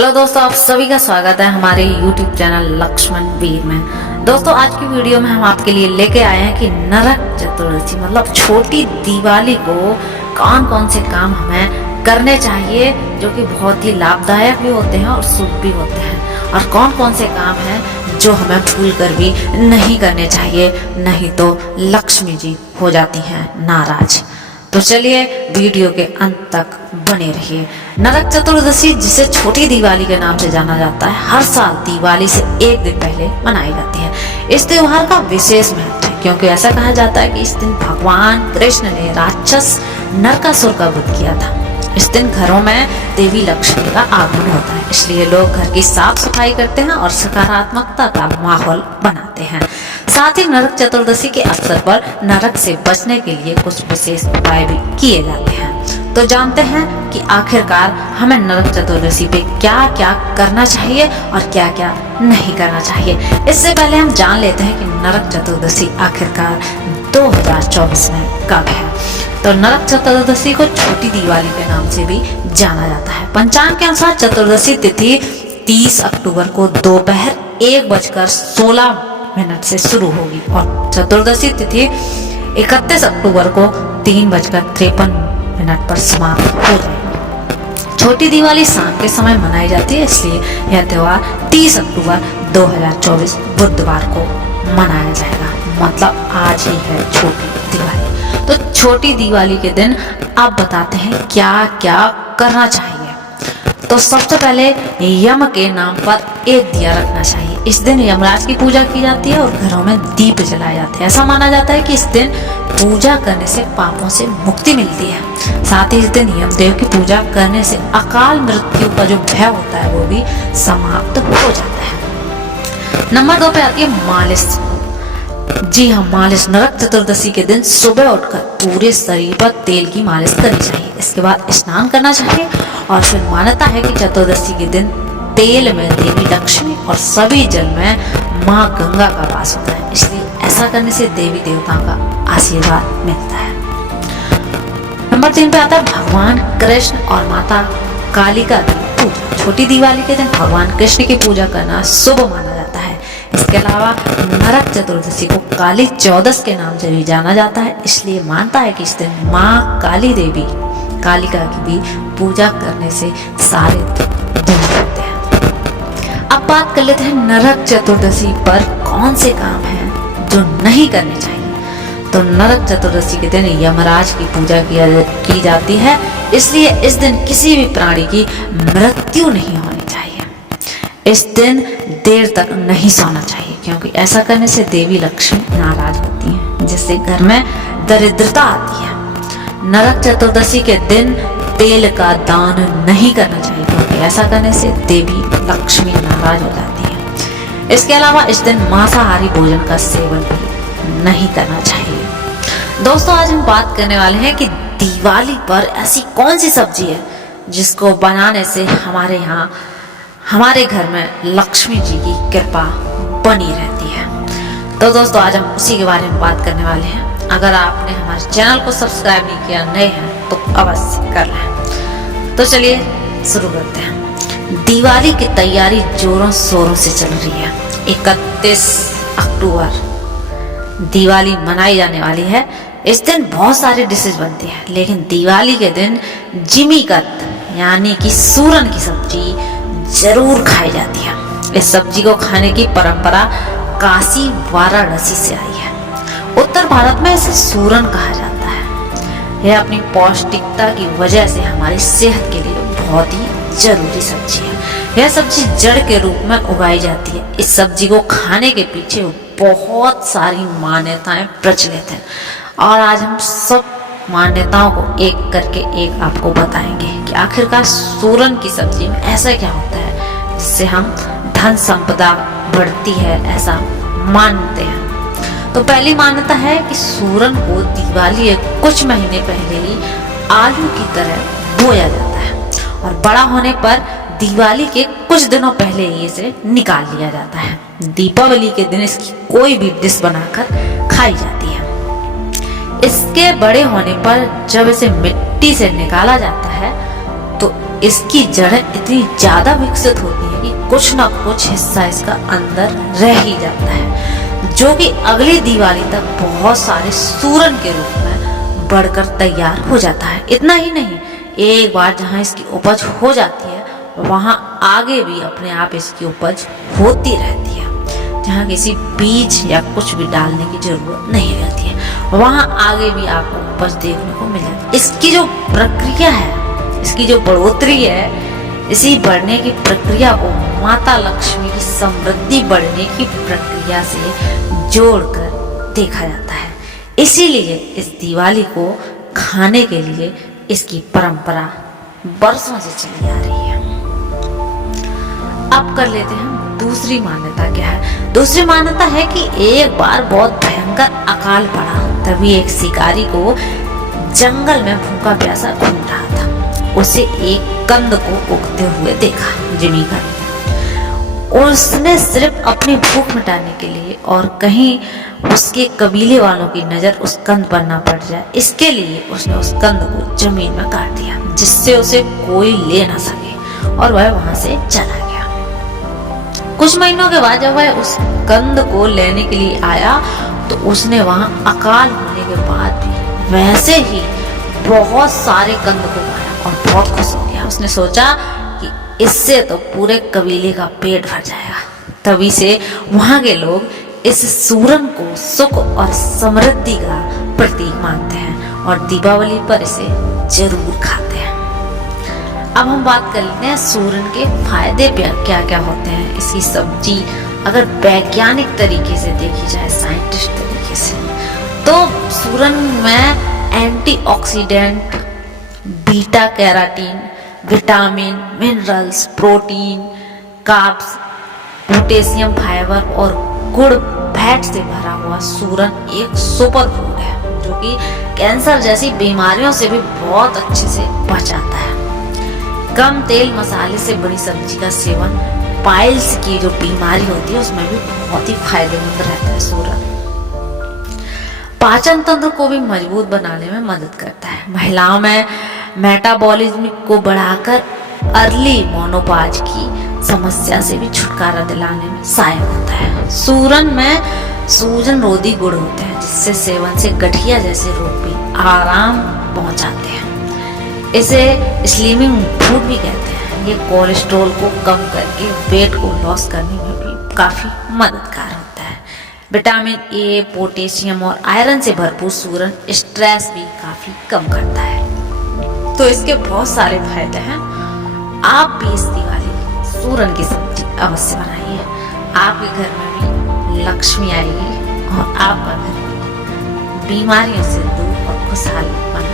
Hello दोस्तों, आप सभी का स्वागत है हमारे YouTube चैनल लक्ष्मण वीर में। दोस्तों, आज की वीडियो में हम आपके लिए लेके आए हैं कि नरक चतुर्दशी मतलब छोटी दिवाली को कौन कौन से काम हमें करने चाहिए जो कि बहुत ही लाभदायक भी होते हैं और शुभ भी होते हैं, और कौन कौन से काम हैं जो हमें भूल कर भी नहीं करने चाहिए, नहीं तो लक्ष्मी जी हो जाती हैं नाराज। तो चलिए वीडियो के अंत तक बने रहिए। नरक चतुर्दशी, जिसे छोटी दिवाली के नाम से जाना जाता है, हर साल दिवाली से एक दिन पहले मनाई जाती है। इस त्योहार का विशेष महत्व है क्योंकि ऐसा कहा जाता है कि इस दिन भगवान कृष्ण ने राक्षस नरकासुर का वध किया था। इस दिन घरों में देवी लक्ष्मी का आगमन होता है, इसलिए लोग घर की साफ सफाई करते हैं और सकारात्मकता का माहौल बनाते हैं। साथ ही नरक चतुर्दशी के अवसर पर नरक से बचने के लिए कुछ विशेष उपाय भी किए जाते हैं। तो जानते हैं कि आखिरकार हमें नरक चतुर्दशी पे क्या क्या करना चाहिए और क्या क्या नहीं करना चाहिए। इससे पहले हम जान लेते हैं कि नरक चतुर्दशी आखिरकार 2024 में कब है। तो नरक चतुर्दशी को छोटी दिवाली के नाम से भी जाना जाता है। पंचांग के अनुसार चतुर्दशी तिथि 30 अक्टूबर को दोपहर 1:16 से शुरू होगी और चतुर्दशी तिथि 31 अक्टूबर को 3:53 पर समाप्त हो जाएगी। छोटी दिवाली शाम के समय मनाई जाती है, इसलिए यह त्योहार 30 अक्टूबर 2024 बुधवार को मनाया जाएगा। मतलब आज ही है छोटी दिवाली। तो छोटी दिवाली के दिन आप बताते हैं क्या क्या करना चाहिए। तो सबसे पहले यम के नाम पर एक दिया रखना चाहिए। इस दिन यमराज की पूजा की जाती है और घरों में दीप जलाए जाते हैं। ऐसा माना जाता है कि इस दिन पूजा करने से पापों से मुक्ति मिलती है। साथ ही इस दिन यमदेव की पूजा करने से अकाल मृत्यु का जो भय होता है वो भी समाप्त हो जाता है। नंबर 2 पे आती है मालिश। जी हाँ, मालिश। नरक चतुर्दशी के दिन सुबह उठकर पूरे शरीर पर तेल की मालिश करनी चाहिए। इसके बाद स्नान करना चाहिए और फिर मान्यता है कि चतुर्दशी के दिन तेल में देवी लक्ष्मी और सभी जल में माँ गंगा का वास होता है, इसलिए ऐसा करने से देवी देवताओं का आशीर्वाद मिलता है। नंबर 3 पे आता है भगवान कृष्ण और माता कालिका की पूजा। छोटी दिवाली के दिन भगवान कृष्ण की पूजा करना शुभ माना जाता है। इसके अलावा नरक चतुर्दशी को काली चौदस के नाम से भी जाना जाता है, इसलिए मानता है कि इस दिन माँ काली देवी कालिका की भी पूजा करने से सारे दूर होते हैं। अब बात कर लेते हैं नरक चतुर्दशी पर कौन से काम हैं जो नहीं करने चाहिए। तो नरक चतुर्दशी के दिन यमराज की पूजा की जाती है, इसलिए इस दिन किसी भी प्राणी की मृत्यु नहीं होनी चाहिए। इस दिन देर तक नहीं सोना चाहिए क्योंकि ऐसा करने से देवी लक्ष्मी नाराज होती हैं, जिससे घर में दरिद्रता आती है। नरक चतुर्दशी के दिन तेल का दान नहीं करना चाहिए क्योंकि ऐसा करने से देवी लक्ष्मी नाराज हो जाती है। इसके अलावा इस दिन मांसाहारी भोजन का सेवन भी नहीं करना चाहिए। दोस्तों, आज हम बात करने वाले हैं कि दिवाली पर ऐसी कौन सी सब्जी है जिसको बनाने से हमारे यहाँ हमारे घर में लक्ष्मी जी की कृपा बनी रहती है। तो दोस्तों, आज हम उसी के बारे में बात करने वाले हैं। अगर आपने हमारे चैनल को सब्सक्राइब नहीं किया, नए हैं, तो अवश्य कर लें। तो चलिए शुरू करते हैं। दिवाली की तैयारी जोरों शोरों से चल रही है। 31 अक्टूबर दिवाली मनाई जाने वाली है। इस दिन बहुत सारी डिशेज बनती है, लेकिन दिवाली के दिन जिमीकत यानी कि सूरन की सब्जी जरूर खाई जाती है। इस सब्जी को खाने की परंपरा काशी वाराणसी से आई है। उत्तर भारत में इसे सूरन कहा जाता है। यह अपनी पौष्टिकता की वजह से हमारी सेहत के लिए बहुत ही जरूरी सब्जी है। यह सब्जी जड़ के रूप में उगाई जाती है। इस सब्जी को खाने के पीछे बहुत सारी मान्यताएं प्रचलित हैं और आज हम सब मान्यताओं को एक करके एक आपको बताएंगे कि आखिरकार सूरन की सब्जी में ऐसा क्या होता है जिससे हम धन संपदा बढ़ती है, ऐसा मानते हैं। तो पहली मान्यता है कि सूरन को दिवाली के कुछ महीने पहले ही आलू की तरह बोया जाता है और बड़ा होने पर दिवाली के कुछ दिनों पहले ही इसे निकाल लिया जाता है। दीपावली के दिन इसकी कोई भी डिश बनाकर खाई जाती है। इसके बड़े होने पर जब इसे मिट्टी से निकाला जाता है तो इसकी जड़ें इतनी ज्यादा विकसित होती है कि कुछ ना कुछ हिस्सा इसका अंदर रह ही जाता है, जो कि अगली दिवाली तक बहुत सारे सूरन के रूप में बढ़कर तैयार हो जाता है। इतना ही नहीं, एक बार जहाँ इसकी उपज हो जाती है वहाँ आगे भी अपने आप इसकी उपज होती रहती है। जहाँ किसी बीज या कुछ भी डालने की जरूरत नहीं रहती है, वहाँ आगे भी आपको उपज देखने को मिल जाती है। इसकी जो प्रक्रिया है, इसकी जो बढ़ोतरी है, इसी बढ़ने की प्रक्रिया को माता लक्ष्मी की समृद्धि बढ़ने की प्रक्रिया से जोड़कर देखा जाता है। इसीलिए इस दिवाली को खाने के लिए इसकी परंपरा बरसों से चली आ रही है। अब कर लेते हैं दूसरी मान्यता क्या है। दूसरी मान्यता है कि एक बार बहुत भयंकर अकाल पड़ा, तभी एक शिकारी को जंगल में भूखा प्यासा घूम रहा था। उसे एक कंद को उगते हुए देखा, जिमीका। उसने सिर्फ अपनी भूख मिटाने के लिए और कहीं उसके कबीले वालों की नजर उस कंद पर ना पड़ जाए, इसके लिए उसने उस कंद को जमीन में काट दिया, जिससे उसे कोई ले ना सके, और वह वहां से चला गया। कुछ महीनों के बाद जब वह उस कंद को लेने के लिए आया तो उसने वहां अकाल होने के बाद भी वैसे ही बहुत सारे कंद को पाया और बहुत खुश हो गया। उसने सोचा कि इससे तो पूरे कबीले का पेट भर जाएगा। तभी से वहां के लोग इस सूरन को सुख और समृद्धि का प्रतीक मानते हैं और दीपावली पर इसे जरूर खाते हैं। अब हम बात कर लेते हैं सूरन के फायदे क्या क्या होते हैं। इसकी सब्जी अगर वैज्ञानिक तरीके से देखी जाए, साइंटिस्ट तरीके से, तो सूरन में antioxidant, beta carotene, vitamin, minerals, protein, carbs, potassium, fibre और गुड़, फैट से भरा हुआ सूरन एक सुपर फूड है, जो कि कैंसर जैसी बीमारियों से भी बहुत अच्छे से बचाता है। कम तेल मसाले से बनी सब्जी का सेवन पाइल्स की जो बीमारी होती है उसमें भी बहुत ही फायदेमंद रहता है सूरन। पाचन तंत्र को भी मजबूत बनाने में मदद करता है। महिलाओं में मेटाबॉलिज्म को बढ़ाकर अर्ली मोनोपॉज की समस्या से भी छुटकारा दिलाने में सहायक होता है। सूरन में सूजन रोधी गुण होते हैं, जिससे सेवन से गठिया जैसे रोग भी आराम पहुंचाते हैं। इसे स्लिमिंग फूड भी कहते हैं। ये कोलेस्ट्रॉल को कम करके वेट को लॉस करने में भी काफी मददगार होता है। विटामिन ए, पोटेशियम और आयरन से भरपूर सूरन स्ट्रेस भी काफी कम करता है। तो इसके बहुत सारे फायदे हैं। आप भी इस दिवाली सूरन की सब्जी अवश्य बनाइए। आपके घर में भी लक्ष्मी आएगी और आपका घर भी बीमारियों से दूर और खुशहाल बना